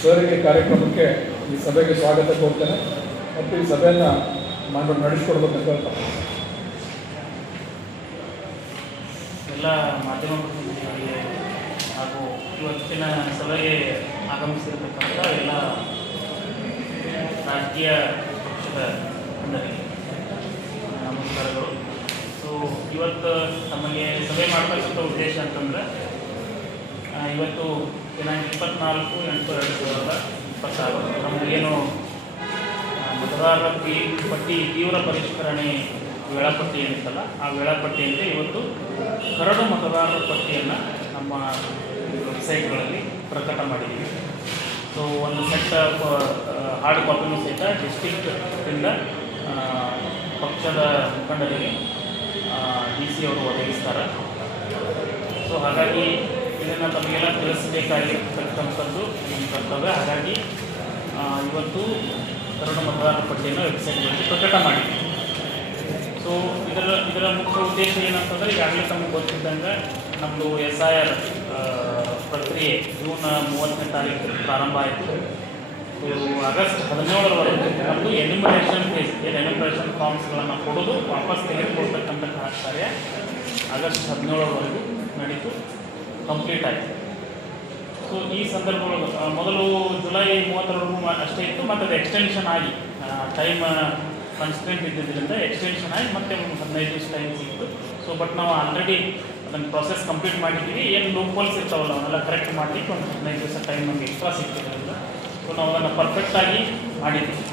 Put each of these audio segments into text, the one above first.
ಸರಿಗೆ ಕಾರ್ಯಕ್ರಮಕ್ಕೆ ಈ ಸಭೆಗೆ ಸ್ವಾಗತ ಕೋರ್ತೇನೆ ಮತ್ತು ಈ ಸಭೆಯನ್ನು ನಡೆಸಿಕೊಡ್ಬೇಕಂತ ಹೇಳ್ತಾರೆ. ಎಲ್ಲ ಮಾಧ್ಯಮ ಪ್ರತಿನಿಧಿಗಳಿಗೆ ಹಾಗೂ ಇವತ್ತಿನ ಸಭೆಗೆ ಆಗಮಿಸಿರತಕ್ಕಂಥ ಎಲ್ಲ ರಾಜಕೀಯ ಪಕ್ಷದ ಮುಖಂಡರಿಗೆ ನಮಸ್ಕಾರಗಳು. ಸೊ ಇವತ್ತು ನಮಗೆ ಸಭೆ ಮಾಡತಕ್ಕಂಥ ಉದ್ದೇಶ ಅಂತಂದರೆ ಇವತ್ತು ದಿನಾಂಕ 24/8/2026 ನಮಗೇನು ಮತದಾರರ ಪಟ್ಟಿ ತೀವ್ರ ಪರಿಷ್ಕರಣೆ ವೇಳಾಪಟ್ಟಿ ಏನಿತ್ತಲ್ಲ ಆ ವೇಳಾಪಟ್ಟಿಯಂತೆ ಇವತ್ತು ಕರಡು ಮತದಾರರ ಪಟ್ಟಿಯನ್ನು ನಮ್ಮ ವೆಬ್ಸೈಟ್ಗಳಲ್ಲಿ ಪ್ರಕಟ ಮಾಡಿದ್ದೀವಿ. ಸೊ ಒಂದು ಸೆಟ್ ಹಾರ್ಡ್ ಕಾಪಿನೂ ಸಹಿತ ಡಿಸ್ಟಿಕ್ಟಿಂದ ಪಕ್ಷದ ಮುಖಂಡರಿಗೆ DC ಅವರು ಒದಗಿಸ್ತಾರೆ. ಸೊ ಹಾಗಾಗಿ ಇದನ್ನು ತಮಗೆಲ್ಲ ತಿಳಿಸಬೇಕಾಗಿರ್ತಕ್ಕಂಥದ್ದು ನಮ್ಮ ಕರ್ತವ್ಯ. ಹಾಗಾಗಿ ಇವತ್ತು ಕರಡು ಮತದಾರರ ಪಟ್ಟಿಯನ್ನು ವೆಬ್ಸೈಟ್ಗಳಲ್ಲಿ ಪ್ರಕಟ ಮಾಡಿದ್ದೀವಿ. ಸೊ ಇದರ ಮುಖ್ಯ ಉದ್ದೇಶ ಏನಂತಂದರೆ, ಈಗಾಗಲೇ ತಮಗೆ ಗೊತ್ತಿದ್ದಂಗೆ ನಮ್ಮದು SIR ಪ್ರಕ್ರಿಯೆ ಜೂನ್ 30ನೇ ತಾರೀಕು ಪ್ರಾರಂಭ ಆಯಿತು. ಸೊ ಆಗಸ್ಟ್ 17ರವರೆಗೂ ನಮ್ಮದು ಎನ್ಯುಮರೇಷನ್ ಫೇಸ್, ಎನ್ಯುಮರೇಷನ್ ಫಾರ್ಮ್ಸ್ಗಳನ್ನು ಕೊಡೋದು ವಾಪಸ್ ತೆಗೆದುಕೊಳ್ತಕ್ಕಂಥ ಕಾರ್ಯ ಆಗಸ್ಟ್ 17ರವರೆಗೂ ನಡೀತು, ಕಂಪ್ಲೀಟ್ ಆಯಿತು. ಸೊ ಈ ಸಂದರ್ಭದೊಳಗೆ ಮೊದಲು ಜುಲೈ 30ರವರೆಗೂ ಅಷ್ಟೇ ಇತ್ತು, ಮತ್ತು ಅದು ಎಕ್ಸ್ಟೆನ್ಷನ್ ಆಗಿ ಟೈಮ್ ಕನ್ಸ್ಟೆಂಟ್ ಇದ್ದಿದ್ದರಿಂದ ಎಕ್ಸ್ಟೆನ್ಷನ್ ಆಗಿ ಮತ್ತೆ ಒಂದು 15 ದಿವಸ ಟೈಮ್ ಸಿಕ್ತು. ಸೊ ಬಟ್ ನಾವು ಆಲ್ರೆಡಿ ಅದನ್ನು ಪ್ರೊಸೆಸ್ ಕಂಪ್ಲೀಟ್ ಮಾಡಿದ್ದೀವಿ. ಏನು ಲೂಪ್ ಹೋಲ್ಸ್ ಇರ್ತಾವಲ್ಲ ಅವನ್ನೆಲ್ಲ ಕರೆಕ್ಟ್ ಮಾಡಲಿಕ್ಕೆ ಒಂದು 15 ದಿವಸ ಟೈಮ್ ನಮಗೆ ಎಕ್ಸ್ಟ್ರಾ ಸಿಕ್ತಿದ್ದರಿಂದ ಸೊ ನಾವು ಅದನ್ನು ಪರ್ಫೆಕ್ಟಾಗಿ ಮಾಡಿದ್ದೀವಿ.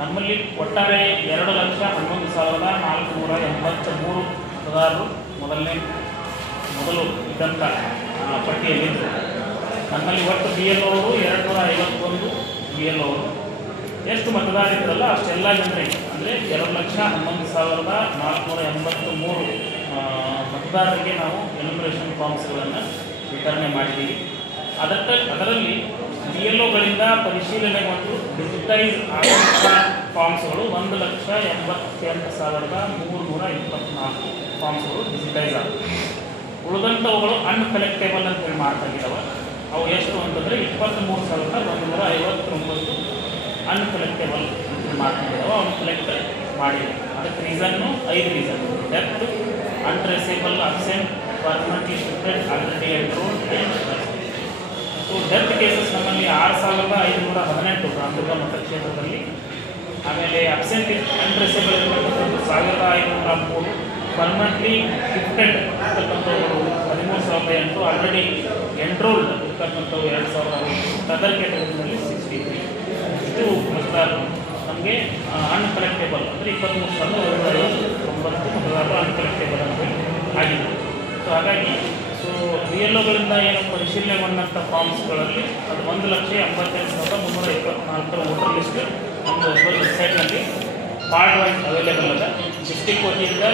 ನಮ್ಮಲ್ಲಿ ಒಟ್ಟಾರೆ 2,11,483 ಮತದಾರರು ಮೊದಲು ಇದ್ದಂಥ ಪಟ್ಟಿಯಲ್ಲಿದ್ದರು. ನಮ್ಮಲ್ಲಿ ಒಟ್ಟು BLO ಅವರು 251 BLO ಅವರು. ಎಷ್ಟು ಮತದಾರರಿದ್ರಲ್ಲ ಅಷ್ಟೆಲ್ಲ ಜನರಿಗೆ ಅಂದರೆ 2,11,483 ಮತದಾರರಿಗೆ ನಾವು ಎನ್ಯುಮರೇಷನ್ ಫಾರ್ಮ್ಸ್ಗಳನ್ನು ವಿತರಣೆ ಮಾಡಿದ್ದೀವಿ. ಅದರಲ್ಲಿ BLOಗಳಿಂದ ಪರಿಶೀಲನೆ ಮತ್ತು ಡಿಜಿಟೈಸ್ ಆದಂಥ ಫಾರ್ಮ್ಸ್ಗಳು 1,88,324 ಫಾರ್ಮ್ಸ್ಗಳು ಡಿಜಿಟೈಸ್ ಆಗುತ್ತೆ. ಉಳಿದಂಥವುಗಳು ಅನ್ಕಲೆಕ್ಟೇಬಲ್ ಅಂತೇಳಿ ಮಾಡ್ತಾಗಿದ್ದಾವೆ. ಅವು ಎಷ್ಟು ಅಂತಂದರೆ 23,159 ಅನ್ಕಲೆಕ್ಟೇಬಲ್ ಮಾಡ್ಕೊಂಡಿದ್ದಾವೆ. ಅವನು ಕಲೆಕ್ಟ್ ಮಾಡಿಲ್ಲ. ಅದಕ್ಕೆ ರೀಸನ್ನು 5 reason: death, untraceable, absent, permanently shifted, already enrolled. So death cases ನಮ್ಮಲ್ಲಿ 6,518 ರಾಮದುರ್ಗ ಮತಕ್ಷೇತ್ರದಲ್ಲಿ. ಆಮೇಲೆ ಅಬ್ಸೆಂಟ್ ಅನ್ಟ್ರೇಸೇಬಲ್ ಇರ್ತಕ್ಕಂಥದ್ದು 1,503. ಪರ್ಮನೆಂಟ್ಲಿ ಶಿಫ್ಟೆಡ್ ಇರ್ತಕ್ಕಂಥವ್ರು 13,008. ಆಲ್ರೆಡಿ ಎನ್ರೋಲ್ಡ್ ಇರ್ತಕ್ಕಂಥವು 2,000. ಅದರ್ ಕ್ಯಾಟಗರಿನಲ್ಲಿ 63. ಇಷ್ಟು ಮತದಾರರು ನಮಗೆ ಅನ್ಕಲೆಕ್ಟೇಬಲ್ ಅಂದರೆ 23,159 ಮತದಾರರು ಅನ್ಕಲೆಕ್ಟೇಬಲ್ ಅಂತ ಆಗಿದೆ. ಸೊ ಹಾಗಾಗಿ BLOಗಳಿಂದ ಏನು ಪರಿಶೀಲನೆಗೊಂಡಂಥ ಫಾರ್ಮ್ಸ್ಗಳಲ್ಲಿ ಅದು 1,88,324 ವೋಟರ್ ಲಿಸ್ಟ್ ನಮ್ಮದು ವೆಬ್ಸೈಟ್ನಲ್ಲಿ ಪಾರ್ಟ್ ವೈಸ್ ಅವೈಲೇಬಲ್ ಅದ. ಡಿಸ್ಟಿಕ್ ವತಿಯಿಂದ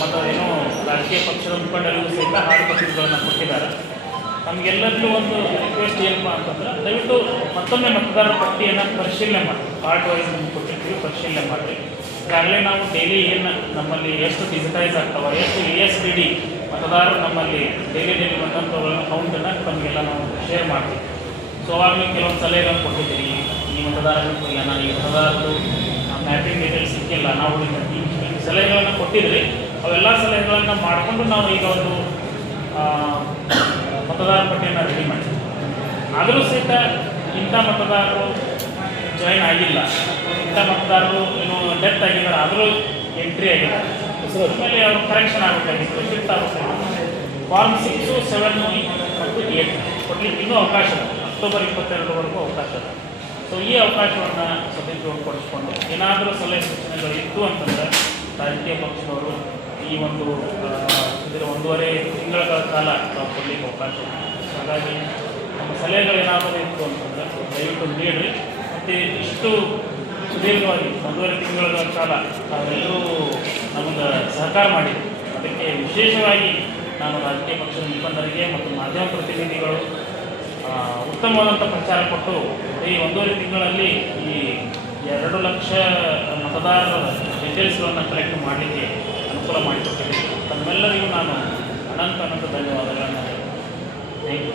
ಮತ್ತು ಏನೋ ರಾಜಕೀಯ ಪಕ್ಷದ ಮುಖಂಡರಿಗೂ ಸಹಿತ ಹಾರ್ಡ್ ಕಾಪೀಸ್ಗಳನ್ನು ಕೊಟ್ಟಿದ್ದಾರೆ. ನಮಗೆಲ್ಲರಿಗೂ ಒಂದು ರಿಕ್ವೆಸ್ಟ್ ಏನಪ್ಪ ಅಂತಂದ್ರೆ, ದಯವಿಟ್ಟು ಮತ್ತೊಮ್ಮೆ ಮತದಾರರ ಪಟ್ಟಿಯನ್ನು ಪರಿಶೀಲನೆ ಮಾಡಿ. ಪಾರ್ಟ್ ವೈಸ್ ನಮ್ಗೆ ಕೊಟ್ಟಿರ್ತೀವಿ, ಪರಿಶೀಲನೆ ಮಾಡಿ. ಈಗಾಗಲೇ ನಾವು ಡೈಲಿ ಏನು ನಮ್ಮಲ್ಲಿ ಎಷ್ಟು ಡಿಜಿಟೈಸ್ ಆಗ್ತಾವೆ, ಎಷ್ಟು ASDD ಮತದಾರರು ನಮ್ಮಲ್ಲಿ ಡೈಲಿ ಬಂದಂಥವುಗಳನ್ನ ಕೌಂಟನ್ನು ತಮಗೆಲ್ಲ ನಾವು ಶೇರ್ ಮಾಡ್ತೀವಿ. ಸೊ ಅವಾಗ ನೀವು ಕೆಲವೊಂದು ಸಲಹೆಗಳನ್ನು ಕೊಟ್ಟಿದ್ದೀರಿ. ಈ ಮತದಾರರು ಇಲ್ಲ, ನಾನು ಈ ಮತದಾರರು ಮ್ಯಾಪಿಂಗ್ ಡೀಟೇಲ್ಸ್ ಸಿಕ್ಕಿಲ್ಲ, ನಾವು ಈ ಸಲಹೆಗಳನ್ನು ಕೊಟ್ಟಿದ್ರಿ. ಅವೆಲ್ಲ ಸಲಹೆಗಳನ್ನು ಮಾಡಿಕೊಂಡು ನಾವು ಈಗ ಒಂದು ಮತದಾರರ ಪಟ್ಟಿಯನ್ನು ರೆಡಿ ಮಾಡ್ತೀವಿ. ಆದರೂ ಸಹಿತ ಇಂಥ ಮತದಾರರು ಜಾಯಿನ್ ಆಗಿಲ್ಲ, ಇಂಥ ಮತದಾರರು ಏನು ಡೆತ್ ಆಗಿದ್ದಾರೆ, ಆದರೂ ಎಂಟ್ರಿ ಆಗಿದೆ, ಆಮೇಲೆ ಅವರು ಕರೆಕ್ಷನ್ ಆಗಬೇಕಾಗಿತ್ತು, ಶಿಫ್ಟ್ ಆಗಬೇಕಾಗಿತ್ತು. ಫಾರ್ಮ್ 6, 7 ಮತ್ತು 8 ಕೊಡಲಿಕ್ಕೆ ಇನ್ನೂ ಅವಕಾಶ ಇದೆ. ಅಕ್ಟೋಬರ್ 22ರವರೆಗೂ ಅವಕಾಶ ಇದೆ. ಸೊ ಈ ಅವಕಾಶವನ್ನು ಸದುಪಯೋಗಪಡಿಸ್ಕೊಂಡು ಏನಾದರೂ ಸಲಹೆ ಸೂಚನೆಗಳು ಇತ್ತು ಅಂತಂದರೆ ರಾಜಕೀಯ ಪಕ್ಷದವರು ಈ ಒಂದು 1.5 ತಿಂಗಳ ಕಾಲ ಕೊಡಲಿಕ್ಕೆ ಅವಕಾಶ ಇದೆ. ಹಾಗಾಗಿ ನಮ್ಮ ಸಲಹೆಗಳು ಏನಾದರೂ ಇತ್ತು ಅಂತಂದರೆ ದಯವಿಟ್ಟು ನೀಡಿರಿ. ಮತ್ತು ಇಷ್ಟು ಸುದೀರ್ಘವಾಗಿ 1.5 ತಿಂಗಳ ಕಾಲ ನಾವೆಲ್ಲರೂ ನಮಗೆ ಸಹಕಾರ ಮಾಡಿದ್ವಿ. ಅದಕ್ಕೆ ವಿಶೇಷವಾಗಿ ನಾನು ರಾಜಕೀಯ ಪಕ್ಷದ ಮುಖಂಡರಿಗೆ ಮತ್ತು ಮಾಧ್ಯಮ ಪ್ರತಿನಿಧಿಗಳು ಉತ್ತಮವಾದಂಥ ಪ್ರಚಾರ ಕೊಟ್ಟು ಈ 1.5 ತಿಂಗಳಲ್ಲಿ ಈ 2 ಲಕ್ಷ ಮತದಾರರ ಡೀಟೇಲ್ಸ್ಗಳನ್ನು ಕಲೆಕ್ಟ್ ಮಾಡಲಿಕ್ಕೆ ಅನುಕೂಲ ಮಾಡಿಕೊಟ್ಟಿದ್ದೀನಿ. ತಮ್ಮೆಲ್ಲರಿಗೂ ನಾನು ಅನಂತ ಧನ್ಯವಾದಗಳನ್ನು. Thank you.